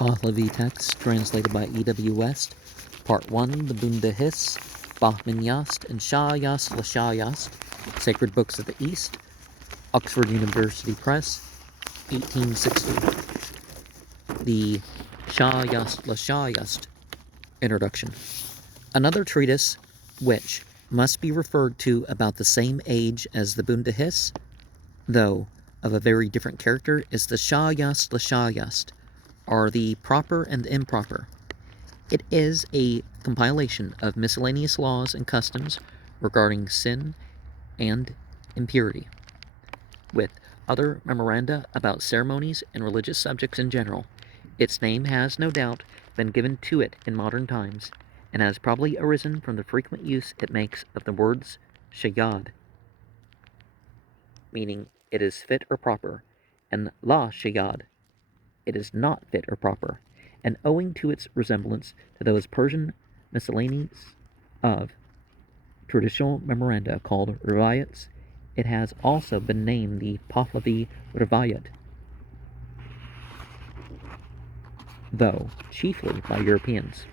Pahlavi text translated by E.W. West. Part 1, the Bunda Hiss, Bahman Yast, and Shah Yast Lashah Yast, Sacred Books of the East, Oxford University Press, 1860. The Shah Yast Lashah Yast Introduction. Another treatise which must be referred to about the same age as the Bunda Hiss, though of a very different character, is the Shah Yast Lashah Yast, or the Proper and Improper. It is a compilation of miscellaneous laws and customs regarding sin and impurity, with other memoranda about ceremonies and religious subjects in general. Its name has, no doubt, been given to it in modern times, and has probably arisen from the frequent use it makes of the words shayad, meaning it is fit or proper, and la shayad, it is not fit or proper, and owing to its resemblance to those Persian miscellanies of traditional memoranda called rivayats, it has also been named the Pahlavi Rivayat, though chiefly by Europeans.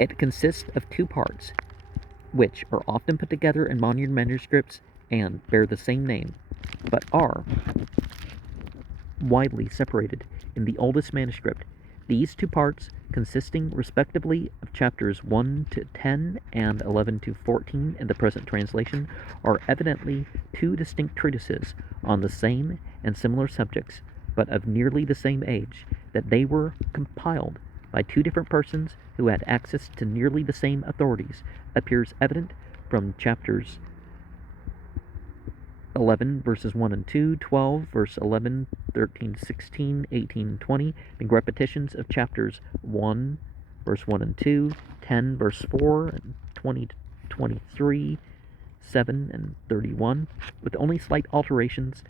It consists of two parts, which are often put together in modern manuscripts and bear the same name, but are widely separated in the oldest manuscript. These two parts, consisting respectively of chapters 1 to 10 and 11 to 14 in the present translation, are evidently two distinct treatises on the same and similar subjects, but of nearly the same age, that they were compiled by two different persons who had access to nearly the same authorities, appears evident from chapters 11 verses 1 and 2, 12 verse 11, 13, 16, 18, 20, and repetitions of chapters 1 verse 1 and 2, 10 verse 4, and 20 to 23, 7 and 31, with only slight alterations,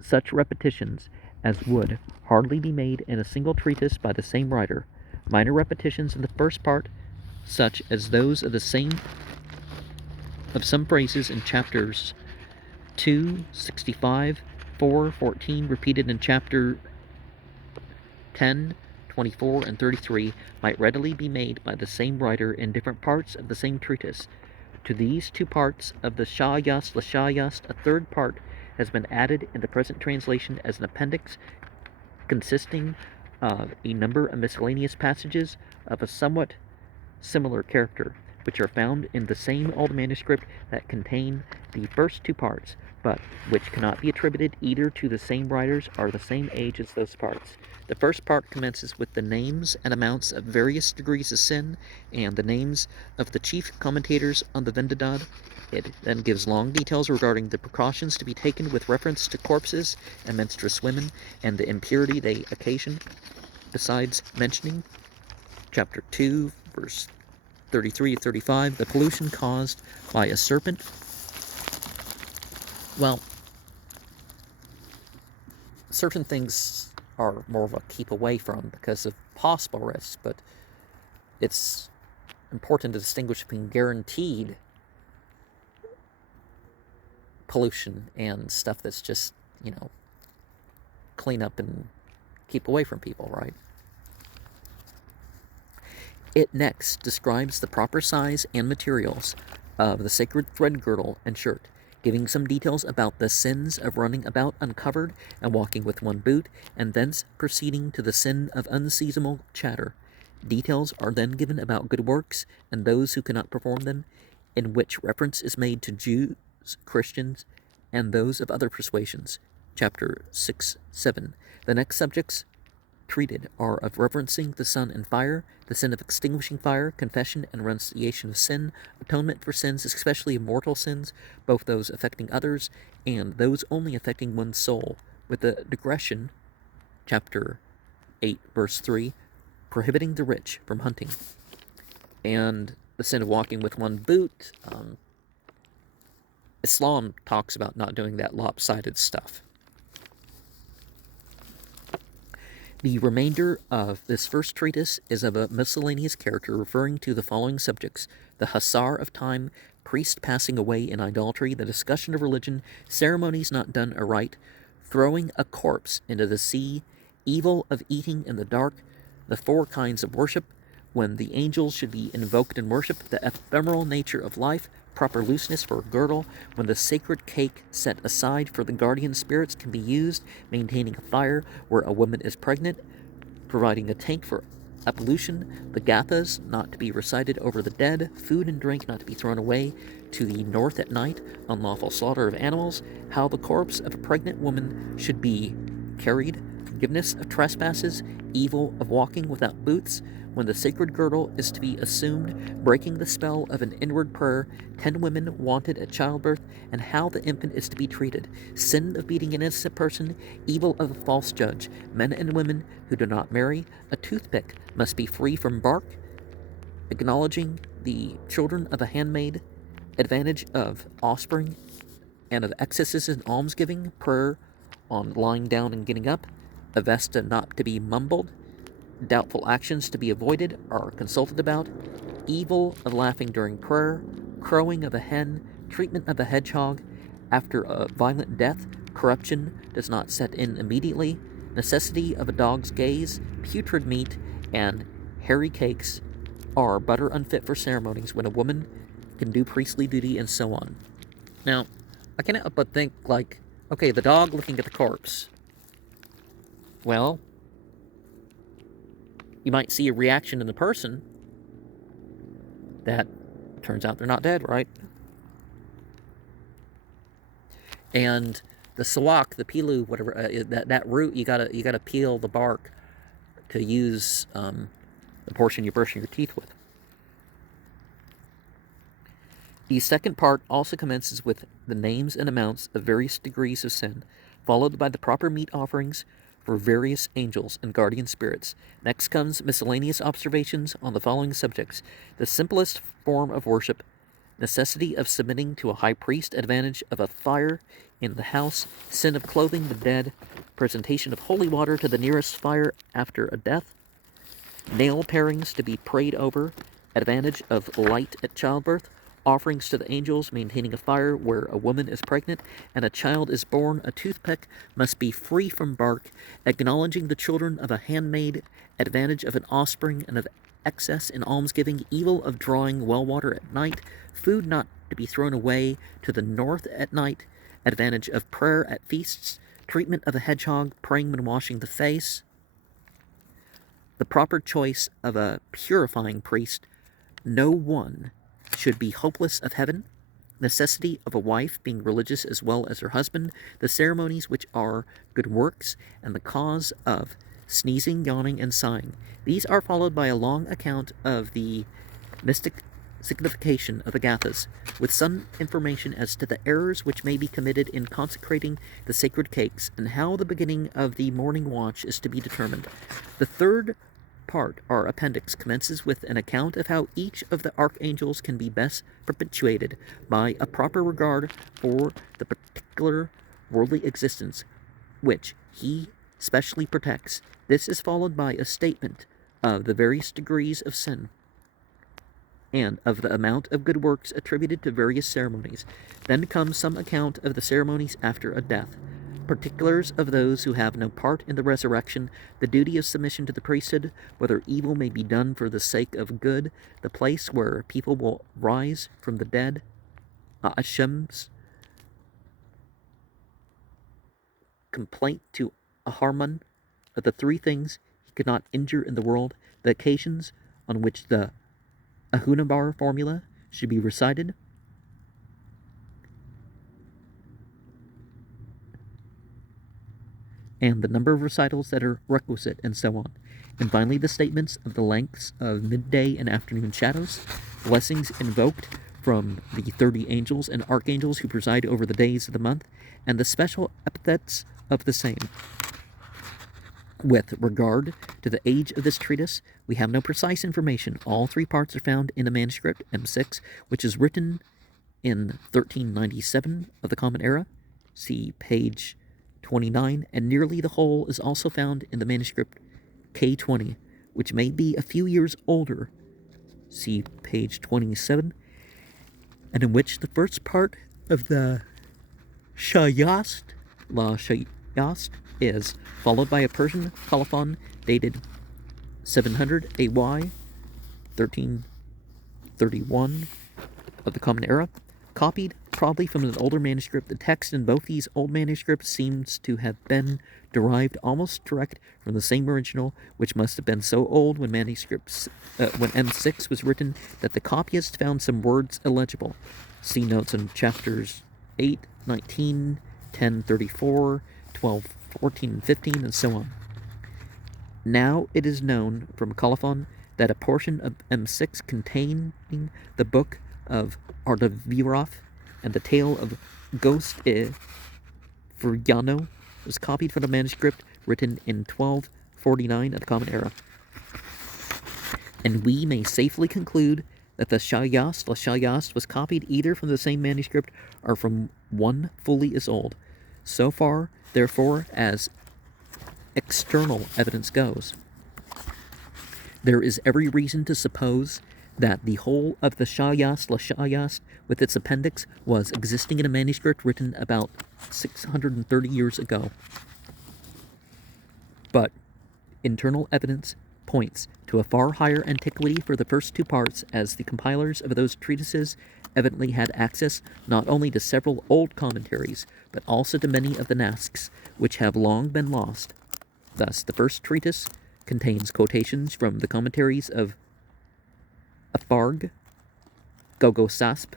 such repetitions as would hardly be made in a single treatise by the same writer. Minor repetitions in the first part, such as those of some phrases in chapters 2, 65, 4, 14, repeated in chapter 10, 24, and 33, might readily be made by the same writer in different parts of the same treatise. To these two parts of the Shah Yast Lashah Yast, a third part has been added in the present translation as an appendix, consisting of a number of miscellaneous passages of a somewhat similar character, which are found in the same old manuscript that contain the first two parts, but which cannot be attributed either to the same writers or the same age as those parts. The first part commences with the names and amounts of various degrees of sin and the names of the chief commentators on the Vendidad. It then gives long details regarding the precautions to be taken with reference to corpses and menstruous women and the impurity they occasion, besides mentioning chapter 2, verse 33 to 35, the pollution caused by a serpent. Well, certain things are more of a keep away from because of possible risks, but it's important to distinguish between guaranteed pollution and stuff that's just, clean up and keep away from people, right? It next describes the proper size and materials of the sacred thread girdle and shirt, giving some details about the sins of running about uncovered and walking with one boot, and thence proceeding to the sin of unseasonable chatter. Details are then given about good works and those who cannot perform them, in which reference is made to Jews, Christians, and those of other persuasions. Chapter 6, 7. The next subjects treated are of reverencing the sun and fire, the sin of extinguishing fire, confession and renunciation of sin, atonement for sins, especially of mortal sins, both those affecting others and those only affecting one's soul, with the digression, chapter 8, verse 3, prohibiting the rich from hunting, and the sin of walking with one boot. Islam talks about not doing that lopsided stuff. The remainder of this first treatise is of a miscellaneous character, referring to the following subjects: the hussar of time, priest passing away in idolatry, the discussion of religion, ceremonies not done aright, throwing a corpse into the sea, evil of eating in the dark, the four kinds of worship, when the angels should be invoked in worship, the ephemeral nature of life, proper looseness for a girdle, when the sacred cake set aside for the guardian spirits can be used, maintaining a fire where a woman is pregnant, providing a tank for absolution, the gathas not to be recited over the dead, food and drink not to be thrown away to the north at night, unlawful slaughter of animals, how the corpse of a pregnant woman should be carried, forgiveness of trespasses, evil of walking without boots, when the sacred girdle is to be assumed, breaking the spell of an inward prayer, 10 women wanted at childbirth, and how the infant is to be treated, sin of beating an innocent person, evil of a false judge, men and women who do not marry, a toothpick must be free from bark, acknowledging the children of a handmaid, advantage of offspring, and of excesses in almsgiving, prayer on lying down and getting up, avesta not to be mumbled, doubtful actions to be avoided are consulted about, evil of laughing during prayer, crowing of a hen, treatment of a hedgehog, after a violent death, corruption does not set in immediately, necessity of a dog's gaze, putrid meat, and hairy cakes are butter unfit for ceremonies when a woman can do priestly duty, and so on. Now, I can't help but think, like, okay, the dog looking at the corpse. Well, you might see a reaction in the person that turns out they're not dead, right? And the sawak, the pilu, whatever, that root, you gotta peel the bark to use the portion you're brushing your teeth with. The second part also commences with the names and amounts of various degrees of sin, followed by the proper meat offerings for various angels and guardian spirits. Next comes miscellaneous observations on the following subjects: the simplest form of worship, necessity of submitting to a high priest, advantage of a fire in the house, sin of clothing the dead, presentation of holy water to the nearest fire after a death, nail parings to be prayed over, advantage of light at childbirth, offerings to the angels, maintaining a fire where a woman is pregnant and a child is born, a toothpick must be free from bark, acknowledging the children of a handmaid, advantage of an offspring and of excess in almsgiving, evil of drawing well water at night, food not to be thrown away to the north at night, advantage of prayer at feasts, treatment of a hedgehog, praying when washing the face, the proper choice of a purifying priest, no one should be hopeless of heaven, necessity of a wife being religious as well as her husband, the ceremonies which are good works, and the cause of sneezing, yawning, and sighing. These are followed by a long account of the mystic signification of the gathas, with some information as to the errors which may be committed in consecrating the sacred cakes, and how the beginning of the morning watch is to be determined. The third part, our appendix, commences with an account of how each of the archangels can be best perpetuated by a proper regard for the particular worldly existence which he specially protects. This is followed by a statement of the various degrees of sin and of the amount of good works attributed to various ceremonies. Then comes some account of the ceremonies after a death, particulars of those who have no part in the resurrection, the duty of submission to the priesthood, whether evil may be done for the sake of good, the place where people will rise from the dead, Hashem's complaint to Aharman of the three things he could not injure in the world, the occasions on which the Ahunabar formula should be recited, and the number of recitals that are requisite, and so on. And finally, the statements of the lengths of midday and afternoon shadows, blessings invoked from the 30 angels and archangels who preside over the days of the month, and the special epithets of the same. With regard to the age of this treatise, we have no precise information. All three parts are found in a manuscript, M6, which is written in 1397 of the Common Era. See page 29, and nearly the whole is also found in the manuscript K20, which may be a few years older. See page 27, and in which the first part of the Shayast, La Shayast, is, followed by a Persian colophon dated 700 AY, 1331 of the Common Era, copied probably from an older manuscript. The text in both these old manuscripts seems to have been derived almost direct from the same original, which must have been so old when when M6 was written that the copyist found some words illegible. See notes on chapters 8, 19, 10, 34, 12, 14, and 15, and so on. Now it is known from colophon that a portion of M6 containing the book of Artavirov and the tale of Ghost-e Furiano was copied from a manuscript written in 1249 of the Common Era. And we may safely conclude that the Shayast was copied either from the same manuscript or from one fully as old. So far, therefore, as external evidence goes, there is every reason to suppose that the whole of the Shayast with its appendix was existing in a manuscript written about 630 years ago. But internal evidence points to a far higher antiquity for the first two parts, as the compilers of those treatises evidently had access not only to several old commentaries, but also to many of the Nasks, which have long been lost. Thus, the first treatise contains quotations from the commentaries of Afarg, Gogosasp,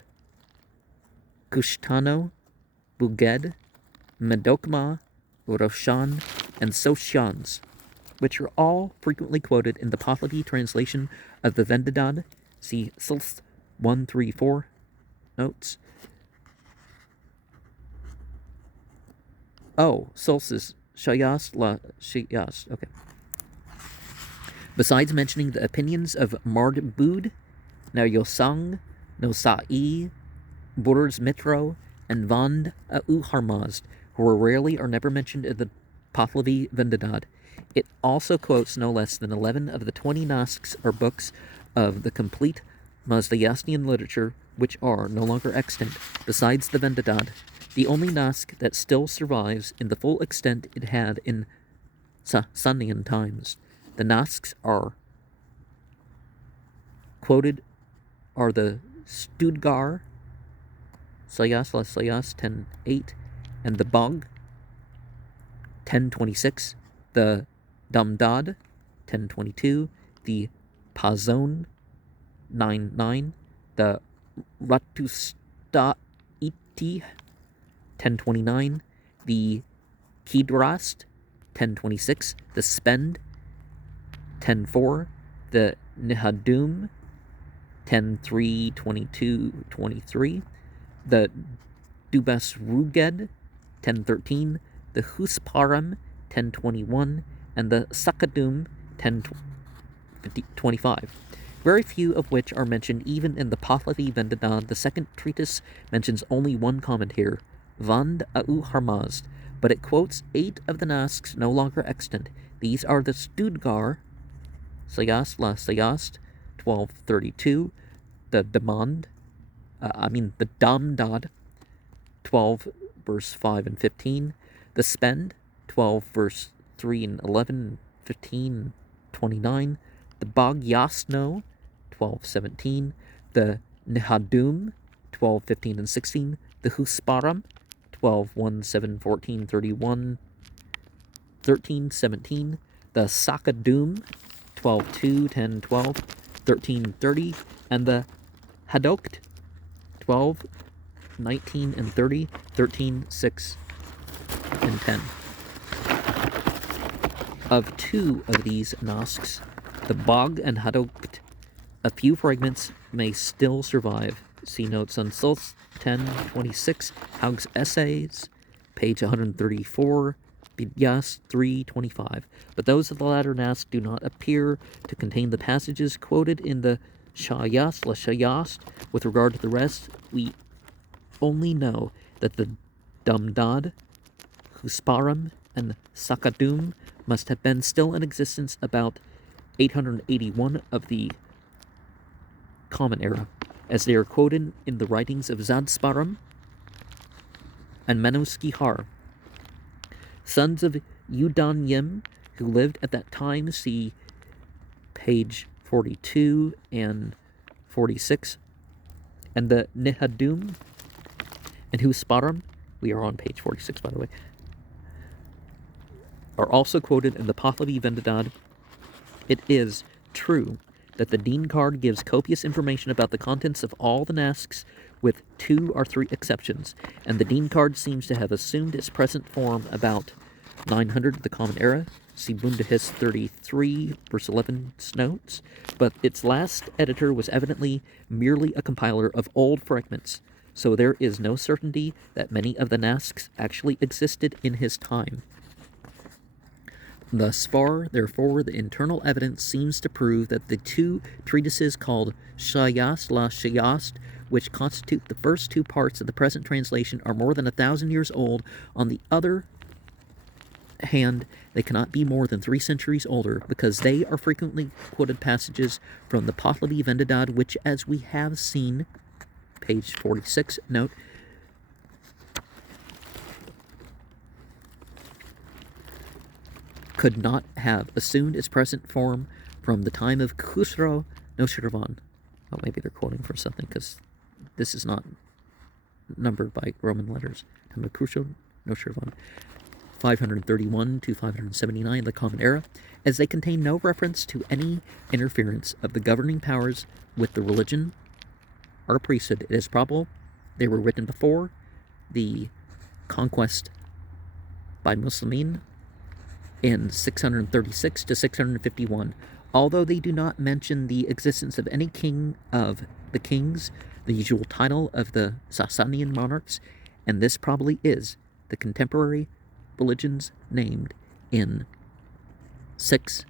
Kushtano, Buged, Medokma, Roshan, and Soshans, which are all frequently quoted in the Pahlavi translation of the Vendidad. See Silth 134 notes. Oh, Solstice, Shayast, La Shayast, okay. Besides mentioning the opinions of Mardbud, Naryosang, Nosai, Burz Mitro, and Vand Harmazd, who were rarely or never mentioned in the Pahlavi Vendidad. It also quotes no less than 11 of the 20 Nasks or books of the complete Mazdayasnian literature, which are no longer extant. Besides the Vendidad, the only Nask that still survives in the full extent it had in Sasanian times. The Nasks are quoted are the Studgar, Sayas La Sayas 10:8, and the Bog 10:26, the Damdad 10:22, the Pazon 9:9, the Ratusta Iti 10:29, the Kidrast 10:26, the Spend 10:4, the Nihadum 10:3-22-23, the Dubas Ruged 10:13, the Husparam 10:21, and the Sakadum 10:25. Very few of which are mentioned even in the Pahlavi Vendidad. The second treatise mentions only one comment here, Vand Harmazd, but it quotes 8 of the Nasks no longer extant. These are the Studgar, Sayast La Sayast 12:32, the Damdad, the Damdad 12 verse 5 and 15, the Spend 12 verse 3 and 11, 15, 29, the Bog Yasno 12:17, the Nihadum 12:15 and 16, the Husparam 12:1, 7, 14, 31, 13, 17, the Sakadum 12:2, 10, 12, 13, 30, and the Hadokt 12, 19, and 30, 13, 6, and 10. Of 2 of these Nasks, the Bog and Hadokt, a few fragments may still survive. See notes on Sulth 10:26, Haug's Essays, page 134, Bidyas 3:25. But those of the latter Nask do not appear to contain the passages quoted in the Shayast La Shayast. With regard to the rest, we only know that the Damdad, Husparam, and Sakadum must have been still in existence about 881 of the Common Era, as they are quoted in the writings of Zadsparam and Menuskihar, sons of Yudan Yim, who lived at that time, see page 42 and 46, and the Nehadum and Husparam, we are on page 46 by the way, are also quoted in the Pahlavi Vendidad. It is true that the Deen card gives copious information about the contents of all the Nasks, with 2 or 3 exceptions, and the Deen card seems to have assumed its present form about 900 of the Common Era, see Bundahis 33, verse 11 notes, but its last editor was evidently merely a compiler of old fragments, so there is no certainty that many of the Nasks actually existed in his time. Thus far, therefore, the internal evidence seems to prove that the 2 treatises called Shayast la Shayast, which constitute the first 2 parts of the present translation, are more than 1,000 years old. On the other hand, they cannot be more than 3 centuries older, because they are frequently quoted passages from the Pahlavi Vendidad, which, as we have seen, page 46, note, could not have assumed its present form from the time of Khusro Noshirvan. Well, maybe they're quoting from something, because this is not numbered by Roman letters. Time of Khusro Noshirvan, 531 to 579, the Common Era, as they contain no reference to any interference of the governing powers with the religion or priesthood. It is probable they were written before the conquest by Muslimin in 636 to 651, although they do not mention the existence of any king of the kings, the usual title of the Sasanian monarchs, and this probably is the contemporary religions named in 6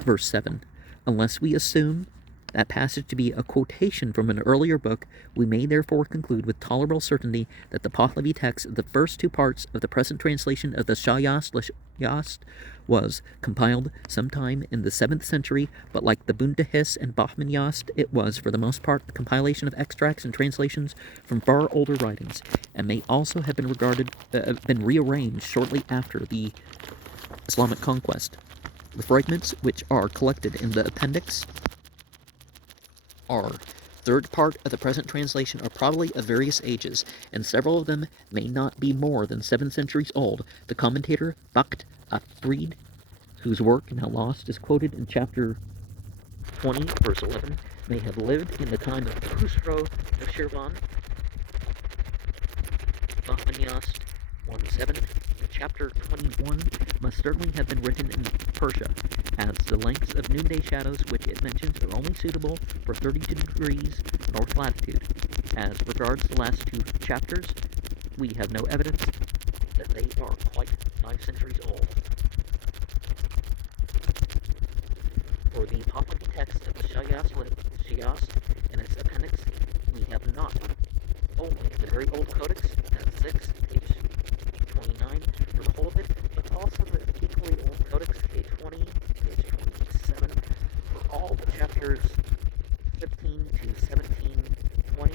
verse 7. Unless we assume that passage to be a quotation from an earlier book, we may therefore conclude with tolerable certainty that the Pahlavi text of the first 2 parts of the present translation of the Shayast was compiled sometime in the 7th century, but like the Bundahis and Bahman Yast, it was, for the most part, a compilation of extracts and translations from far older writings, and may also have been rearranged shortly after the Islamic conquest. The fragments, which are collected in the appendix, our 3rd part of the present translation, are probably of various ages, and several of them may not be more than 7 centuries old. The commentator Bakht Afrid, whose work, now lost, is quoted in chapter 20, verse 11, may have lived in the time of Khusro Noshirvan, Bahmaniyast 1-7. Chapter 21 must certainly have been written in Persia, as the lengths of noonday shadows which it mentions are only suitable for 32 degrees north latitude. As regards the last 2 chapters, we have no evidence that they are quite 5 centuries old. For the Pahlavi text of the Shayas and its appendix, we have not only the very old codex at 6, page 29, for the whole of it, but also the equally old codex, page 20, page 27, for all the chapters 15 to 17, 20,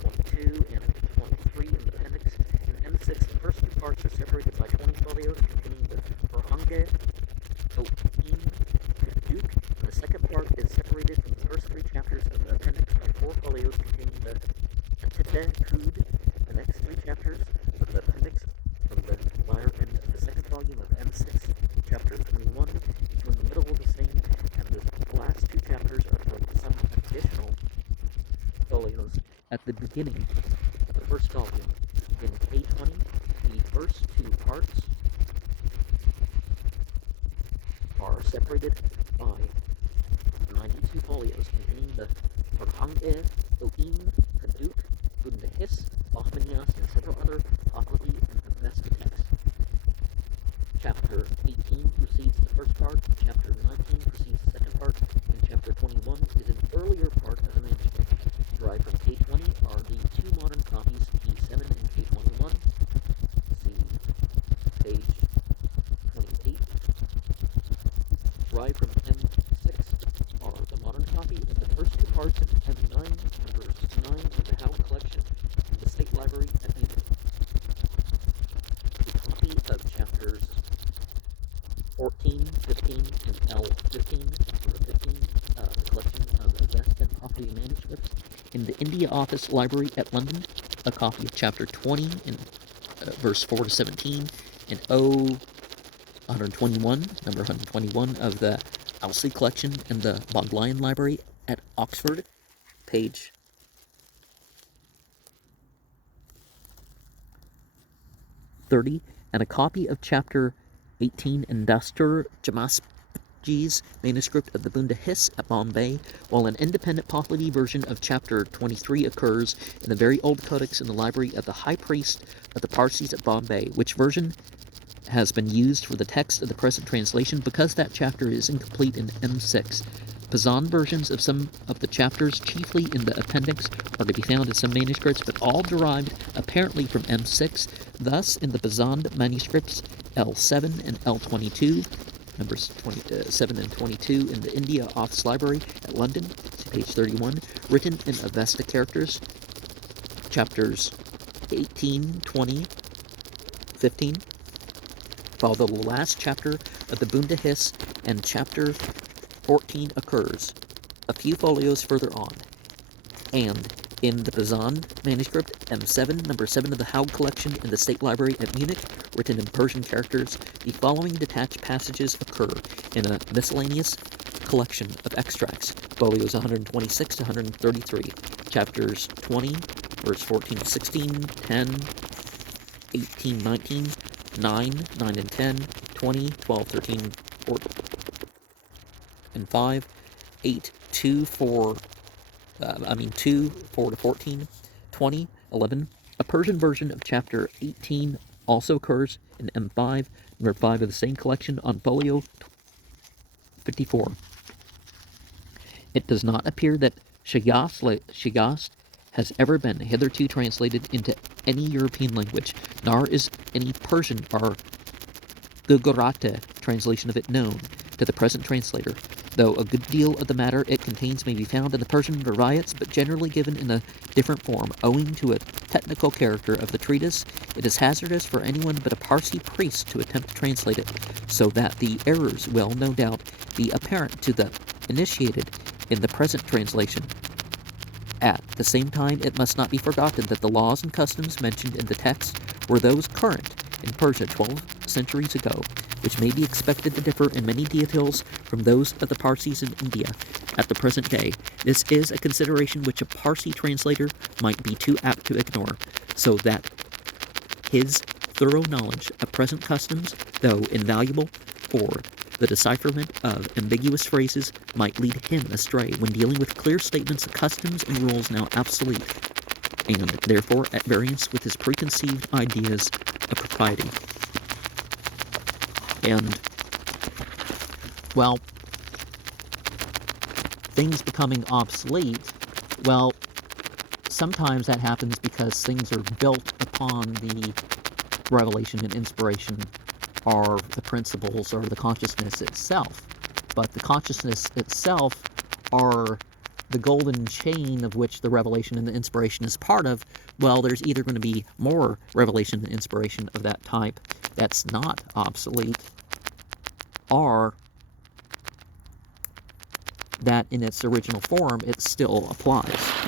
22, and 23 in the appendix. In M6, the first 2 parts are separated by 20 folios containing the Burhange, O'Im, and Duke. The second part is separated from the first 3 chapters of the appendix by 4 folios containing the Atide Kud. The next 3 chapters of the appendix from the latter end of the 6th volume of M6, chapter 21, between the middle of the same, and the last 2 chapters are from some additional folios at the beginning of the first volume. In K20, the first 2 parts are separated by 92 folios containing the Burhange, O'Im, Haduk, Bundahis, Bahmaniyast, and several other Pahlavi and Avesta texts. Chapter 18 precedes the first part, chapter 19 precedes the second part, and chapter 21 is an earlier part of the manuscript. Derived from K20 are the 2 modern copies, K7 and K21. See page 28. Derived from M6 are the modern copy of the first 2 parts of M9 and verse 9 of the Howe collection of the State Library at Munich. The copy of chapters 14, 15, and L15, number 15, the collection of Avesta and Poppy manuscripts. In the India Office Library at London, a copy of chapter 20 in verse 4 to 17, and O 121, number 121 of the Owsley collection in the Bodleian Library at Oxford, page 30, and a copy of chapter 18 in Dastur Jamaspji's manuscript of the Bunda Hiss at Bombay, while an independent Pahlavi version of chapter 23 occurs in the very old codex in the library of the High Priest of the Parsis at Bombay, which version has been used for the text of the present translation because that chapter is incomplete in M6. Pazan versions of some of the chapters, chiefly in the appendix, are to be found in some manuscripts, but all derived apparently from M6. Thus, in the Pazan manuscripts L7 and L22, numbers 7 and 22 in the India Office Library at London, see page 31, written in Avesta characters, chapters 18, 20, 15, while the last chapter of the Bunda Hiss and chapter 14 occurs a few folios further on, and in the Pazan manuscript M7, number 7 of the Haug collection in the State Library at Munich, written in Persian characters, the following detached passages occur in a miscellaneous collection of extracts, folios 126 to 133, chapters 20, verse 14 to 16, 10, 18, 19, 9, 9 and 10, 20, 12, 13, 14, and 5, 8, 2, 4, 2, 4 to 14, 20, 11. A Persian version of chapter 18 also occurs in M5, number 5 of the same collection on folio 54. It does not appear that Shigast has ever been hitherto translated into any European language, nor is any Persian or Gujarati translation of it known to the present translator, though a good deal of the matter it contains may be found in the Persian Riwayats, but generally given in a different form. Owing to a technical character of the treatise, it is hazardous for anyone but a Parsi priest to attempt to translate it, so that the errors will, no doubt, be apparent to the initiated in the present translation. At the same time, it must not be forgotten that the laws and customs mentioned in the text were those current in Persia 12 centuries ago, which may be expected to differ in many details from those of the Parsis in India at the present day. This is a consideration which a Parsi translator might be too apt to ignore, so that his thorough knowledge of present customs, though invaluable for the decipherment of ambiguous phrases, might lead him astray when dealing with clear statements of customs and rules now obsolete, and therefore at variance with his preconceived ideas of propriety. And, well, things becoming obsolete, well, sometimes that happens because things are built upon the revelation and inspiration or the principles or the consciousness itself. But the consciousness itself, or the golden chain of which the revelation and the inspiration is part of, well, there's either going to be more revelation and inspiration of that type that's not obsolete, or that in its original form it still applies.